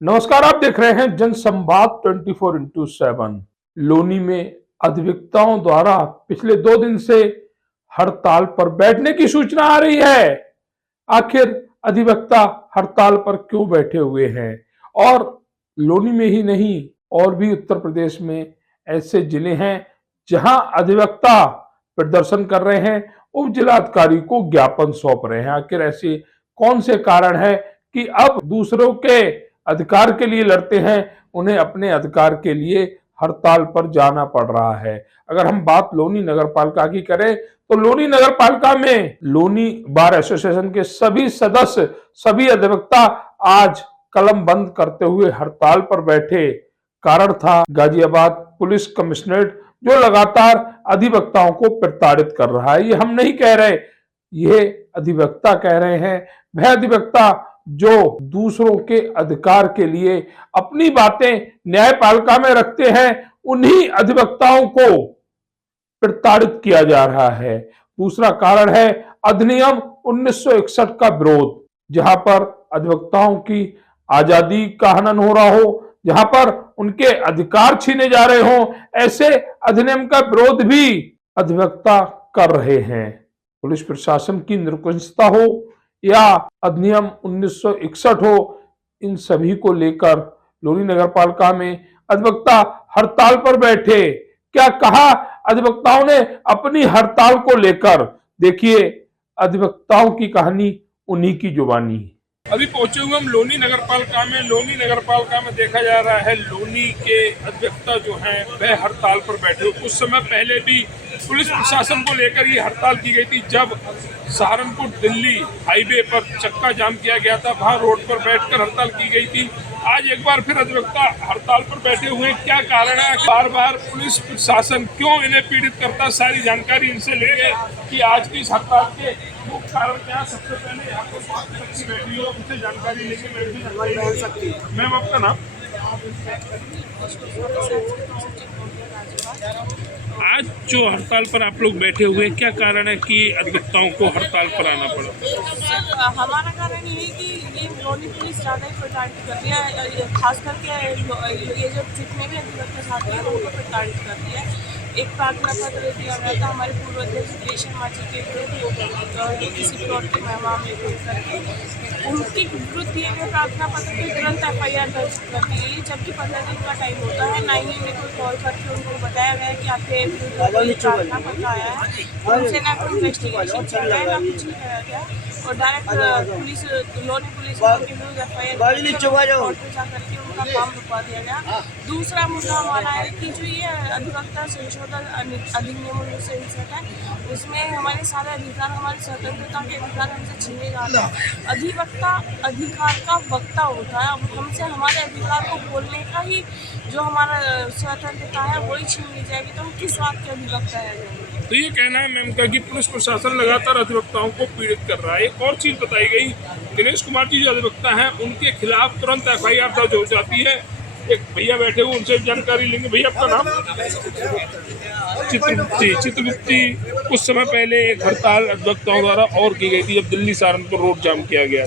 नमस्कार, आप देख रहे हैं जनसंवाद 24x7। लोनी में अधिवक्ताओं द्वारा पिछले 2 दिन से हड़ताल पर बैठने की सूचना आ रही है। आखिर अधिवक्ता हड़ताल पर क्यों बैठे हुए हैं? और लोनी में ही नहीं, और भी उत्तर प्रदेश में ऐसे जिले हैं जहां अधिवक्ता प्रदर्शन कर रहे हैं, उप जिलाधिकारी को ज्ञापन सौंप रहे हैं। आखिर ऐसे कौन से कारण है कि अब दूसरों के अधिकार के लिए लड़ते हैं, उन्हें अपने अधिकार के लिए हड़ताल पर जाना पड़ रहा है? अगर हम बात लोनी नगर पालिका की करें तो लोनी नगर पालिका में लोनी बार एसोसिएशन के सभी सदस्य, सभी अधिवक्ता आज कलम बंद करते हुए हड़ताल पर बैठे। कारण था गाजियाबाद पुलिस कमिश्नरेट जो लगातार अधिवक्ताओं को प्रताड़ित कर रहा है। ये हम नहीं कह रहे, ये अधिवक्ता कह रहे हैं। वह अधिवक्ता जो दूसरों के अधिकार के लिए अपनी बातें न्यायपालिका में रखते हैं, उन्हीं अधिवक्ताओं को प्रताड़ित किया जा रहा है। दूसरा कारण है अधिनियम 1961 का विरोध, जहां पर अधिवक्ताओं की आजादी का हनन हो रहा हो, जहां पर उनके अधिकार छीने जा रहे हो, ऐसे अधिनियम का विरोध भी अधिवक्ता कर रहे हैं। पुलिस प्रशासन की निरंकुशता हो या अधिनियम 1961 हो, इन सभी को लेकर लोनी नगर पालिका में अधिवक्ता हड़ताल पर बैठे। क्या कहा अधिवक्ताओं ने अपनी हड़ताल को लेकर? देखिए अधिवक्ताओं की कहानी उन्हीं की जुबानी। अभी पहुंचे हुए हम लोनी नगर पालिका में। लोनी नगर पालिका में देखा जा रहा है लोनी के अधिवक्ता जो हैं वह हड़ताल पर बैठे। कुछ समय पहले भी पुलिस प्रशासन को लेकर ये हड़ताल की गई थी, जब सहारनपुर दिल्ली हाईवे पर चक्का जाम किया गया था, वहां रोड पर बैठकर हड़ताल की गई थी। आज एक बार फिर अधिवक्ता हड़ताल पर बैठे हुए हैं। क्या कारण है? बार बार पुलिस प्रशासन क्यों इन्हें पीड़ित करता? सारी जानकारी इनसे लेंगे कि आज की इस हड़ताल के मुख्य कारण क्या। सबसे पहले यहाँ पर बैठी हो, उनसे जानकारी लेके मैम आपका नाम? आज जो हड़ताल पर आप लोग बैठे हुए हैं, क्या कारण है कि अधिवक्ताओं को हड़ताल पर आना पड़ा? हमारा कारण ये है कि ये लोनी पुलिस ज़्यादा ही प्रताड़ित कर रही है, खास करके ये जो जितने भी अधिवक्ता साथी हैं उनको प्रताड़ित कर रही है। एक प्रार्थना पत्र दिया गया था हमारे पूर्व अध्यक्ष ग्रेशन माची के विरुद्ध, किसी प्लॉट के मामले को करके उनके विरुद्ध दिए गए प्रार्थना पत्र पर तुरंत FIR दर्ज कर दी गई, जबकि 15 दिन का टाइम होता है। ना ही उन्हें कोई कॉल करके उनको बताया गया कि आपके विरुद्ध प्रार्थना पत्र आया है, उनसे ना कोई इन्वेस्टिगेशन चल रहा है, ना कुछ नहीं कराया गया। और डायरेक्ट पुलिस लोनी पुलिस के विरुद्ध FIR कोर्ट में जा करके उनका काम रुकवा दिया गया। दूसरा मुद्दा हमारा है कि जो ये अधिवक्ता संशोधन अधिनियम 1961 है, उसमें हमारे सारे अधिकार, हमारी स्वतंत्रता के अधिकार हमसे छीने जा रहे हैं। अधिवक्ता अधिकार का वक्ता होता है, अब हमसे हमारे अधिकार को बोलने का ही जो हमारा स्वतंत्रता है वही छीन ली जाएगी, तो हम किस बात के अधिवक्ता है? तो ये कहना है मैम का कि पुलिस प्रशासन लगातार अधिवक्ताओं को पीड़ित कर रहा है। एक और चीज बताई गई, दिनेश कुमार जी जो अधिवक्ता हैं उनके खिलाफ तुरंत FIR दर्ज हो जाती है। एक भैया बैठे हुए, उनसे जानकारी लेंगे। भैया आपका नाम? चित्रगुप्ती। कुछ समय पहले एक हड़ताल अधिवक्ताओं द्वारा और की गई थी जब दिल्ली सहारनपुर रोड जाम किया गया।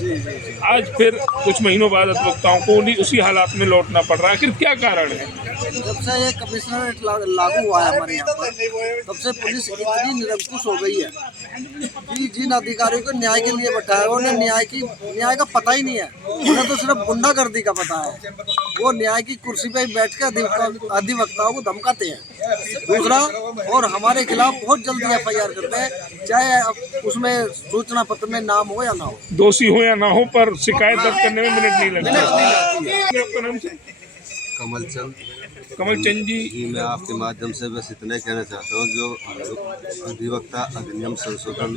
आज फिर कुछ महीनों बाद अधिवक्ताओं को उसी हालात में लौटना पड़ रहा है। आखिर क्या कारण है? जब से ये कमिश्नरेट लागू हुआ है हमारे यहाँ पर, तब से पुलिस इतनी निरंकुश हो गई है कि जिन अधिकारियों को न्याय के लिए बैठाया है उन्हें न्याय का पता ही नहीं है। उन्हें तो सिर्फ गुंडागर्दी का पता है। वो न्याय की कुर्सी पे बैठ के अधिवक्ताओं को धमकाते हैं। दूसरा, और हमारे खिलाफ बहुत जल्दी FIR करते हैं, चाहे उसमें सूचना पत्र में नाम हो या ना हो, दोषी हो या ना हो, पर शिकायत दर्ज करने में मिनट नहीं लगता। आपका नाम? कमल चंद जी, मैं आपके माध्यम से बस इतना ही कहना चाहता हूँ, जो अधिवक्ता अधिनियम संशोधन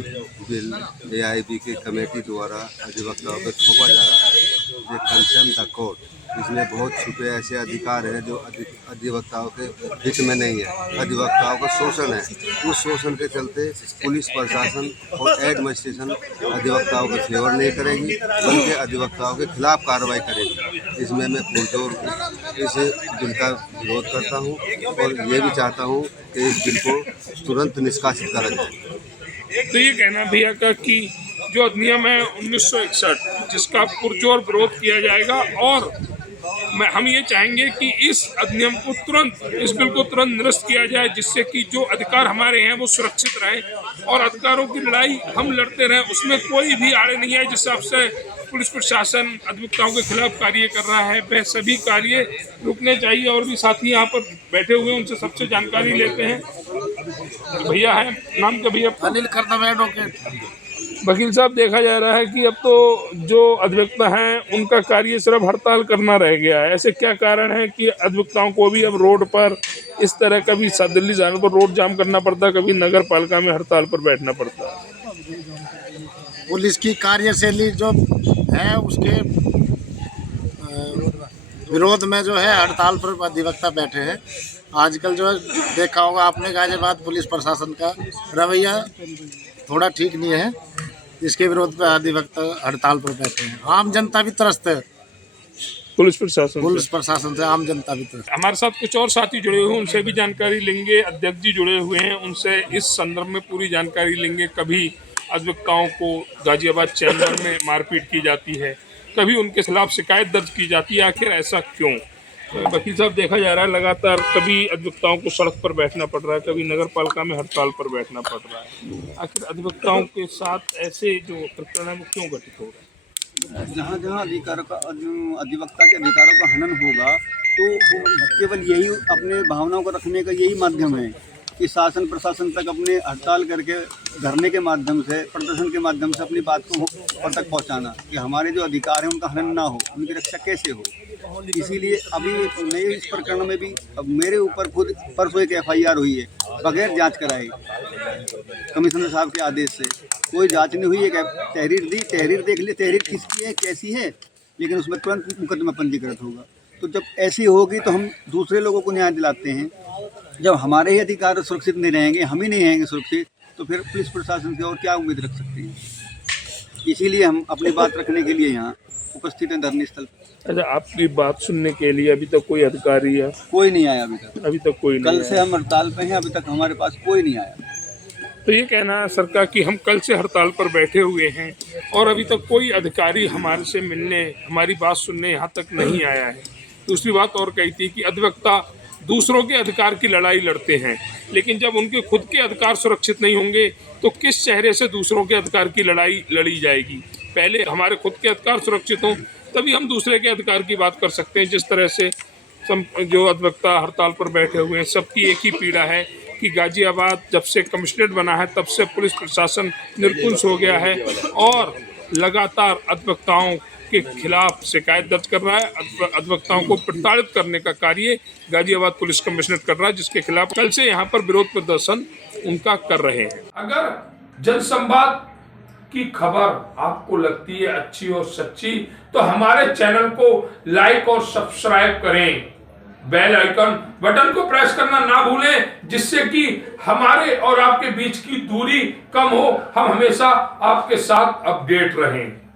बिल AIB की कमेटी द्वारा अधिवक्ताओं पर थोपा जा रहा है, ये कंटेम्प्ट द कोर्ट, इसमें बहुत छुपे ऐसे अधिकार हैं जो अधिवक्ताओं के हित में नहीं है। अधिवक्ताओं का शोषण है, उस शोषण के चलते पुलिस प्रशासन और एडमिनिस्ट्रेशन अधिवक्ताओं का फेवर नहीं करेगी, बल्कि अधिवक्ताओं के खिलाफ कार्रवाई करेगी। इसमें मैं पुरजोर इस बिल का विरोध करता हूँ और ये भी चाहता हूँ कि इस बिल को तुरंत निष्कासित करा जाए। तो ये कहना भैया का कि जो अधिनियम है 1961 जिसका पुरजोर विरोध किया जाएगा और हम ये चाहेंगे कि इस अधिनियम को इस बिल को तुरंत निरस्त किया जाए, जिससे कि जो अधिकार हमारे हैं वो सुरक्षित रहे और अधिकारों की लड़ाई हम लड़ते रहें, उसमें कोई भी आड़े नहीं है। जिस हिसाब से पुलिस प्रशासन अधिवक्ताओं के खिलाफ कार्य कर रहा है वह सभी कार्य रुकने चाहिए। और भी साथी यहाँ पर बैठे हुए हैं, उनसे सबसे जानकारी लेते हैं। भैया है, नाम क्या भैया? अनिल खरदम एडवोकेट। वकील साहब, देखा जा रहा है कि अब तो जो अधिवक्ता हैं उनका कार्य सिर्फ हड़ताल करना रह गया है। ऐसे क्या कारण है कि अधिवक्ताओं को भी अब रोड पर इस तरह कभी दिल्ली जाने पर रोड जाम करना पड़ता, कभी नगर पालिका में हड़ताल पर बैठना पड़ता? पुलिस की कार्यशैली जो है उसके विरोध में जो है हड़ताल पर अधिवक्ता बैठे हैं। आजकल जो है देखा होगा आपने गाजियाबाद पुलिस प्रशासन का रवैया थोड़ा ठीक नहीं है, इसके विरोध में अधिवक्ता हड़ताल पर बैठे हैं। आम जनता भी त्रस्त है पुलिस प्रशासन से, आम जनता भी त्रस्त। हमारे साथ कुछ और साथी जुड़े हुए हैं, उनसे भी जानकारी लेंगे। अध्यक्ष जी जुड़े हुए हैं, उनसे इस संदर्भ में पूरी जानकारी लेंगे। कभी अधिवक्ताओं को गाजियाबाद चैम्बर में मारपीट की जाती है, कभी उनके खिलाफ शिकायत दर्ज की जाती है, आखिर ऐसा क्यों? वकील साहब, देखा जा रहा है लगातार कभी अधिवक्ताओं को सड़क पर बैठना पड़ रहा है, कभी नगर पालिका में हड़ताल पर बैठना पड़ रहा है। आखिर अधिवक्ताओं के साथ ऐसे जो प्रकरण है वो क्यों घटित हो रहा है? जहाँ जहाँ अधिवक्ता के अधिकारों का हनन होगा तो केवल यही अपने भावनाओं को रखने का यही माध्यम है कि शासन प्रशासन तक अपने हड़ताल करके धरने के माध्यम से, प्रदर्शन के माध्यम से अपनी बात को ऊपर तक पहुंचाना कि हमारे जो अधिकार हैं उनका हनन ना हो, उनकी रक्षा कैसे हो। इसीलिए अभी नए इस प्रकरण में भी अब मेरे ऊपर खुद परसों एक FIR हुई है बगैर जांच कराए, कमिश्नर साहब के आदेश से कोई जांच नहीं हुई। एक तहरीर दी, तहरीर देख ली, तहरीर किसकी है कैसी है, लेकिन उसमें तुरंत मुकदमा पंजीकृत होगा। तो जब ऐसी होगी तो हम दूसरे लोगों को न्याय दिलाते हैं। जब हमारे ही अधिकार सुरक्षित नहीं रहेंगे, हम ही नहीं रहेंगे सुरक्षित, तो फिर पुलिस प्रशासन से और क्या उम्मीद रख सकते हैं। इसीलिए हम अपनी बात रखने के लिए यहाँ उपस्थित हैं धरने स्थल पर। अच्छा, आपकी बात सुनने के लिए अभी तक कोई अधिकारी है? कोई नहीं आया अभी तक कोई नहीं। कल से हम हड़ताल पे हैं, अभी तक हमारे पास कोई नहीं आया। तो ये कहना है सरकार कि हम कल से हड़ताल पर बैठे हुए हैं और अभी तक कोई अधिकारी हमारे से मिलने, हमारी बात सुनने यहाँ तक नहीं आया है। दूसरी बात और कही थी कि अधिवक्ता दूसरों के अधिकार की लड़ाई लड़ते हैं, लेकिन जब उनके खुद के अधिकार सुरक्षित नहीं होंगे तो किस चेहरे से दूसरों के अधिकार की लड़ाई लड़ी जाएगी? पहले हमारे खुद के अधिकार सुरक्षित हों तभी हम दूसरे के अधिकार की बात कर सकते हैं। जिस तरह से जो अधिवक्ता हड़ताल पर बैठे हुए हैं, सबकी एक ही पीड़ा है कि गाजियाबाद जब से कमिश्नरेट बना है तब से पुलिस प्रशासन निरपुंस हो गया है और लगातार अधिवक्ताओं के खिलाफ शिकायत दर्ज कर रहा है। अधिवक्ताओं को प्रताड़ित करने का कार्य गाजियाबाद पुलिस कमिश्नरेट कर रहा है, जिसके खिलाफ कल से यहाँ पर विरोध प्रदर्शन उनका कर रहे हैं। अगर जनसंवाद की खबर आपको लगती है अच्छी और सच्ची तो हमारे चैनल को लाइक और सब्सक्राइब करें, बेल आइकन बटन को प्रेस करना ना भूलें, जिससे कि हमारे और आपके बीच की दूरी कम हो, हम हमेशा आपके साथ अपडेट रहें।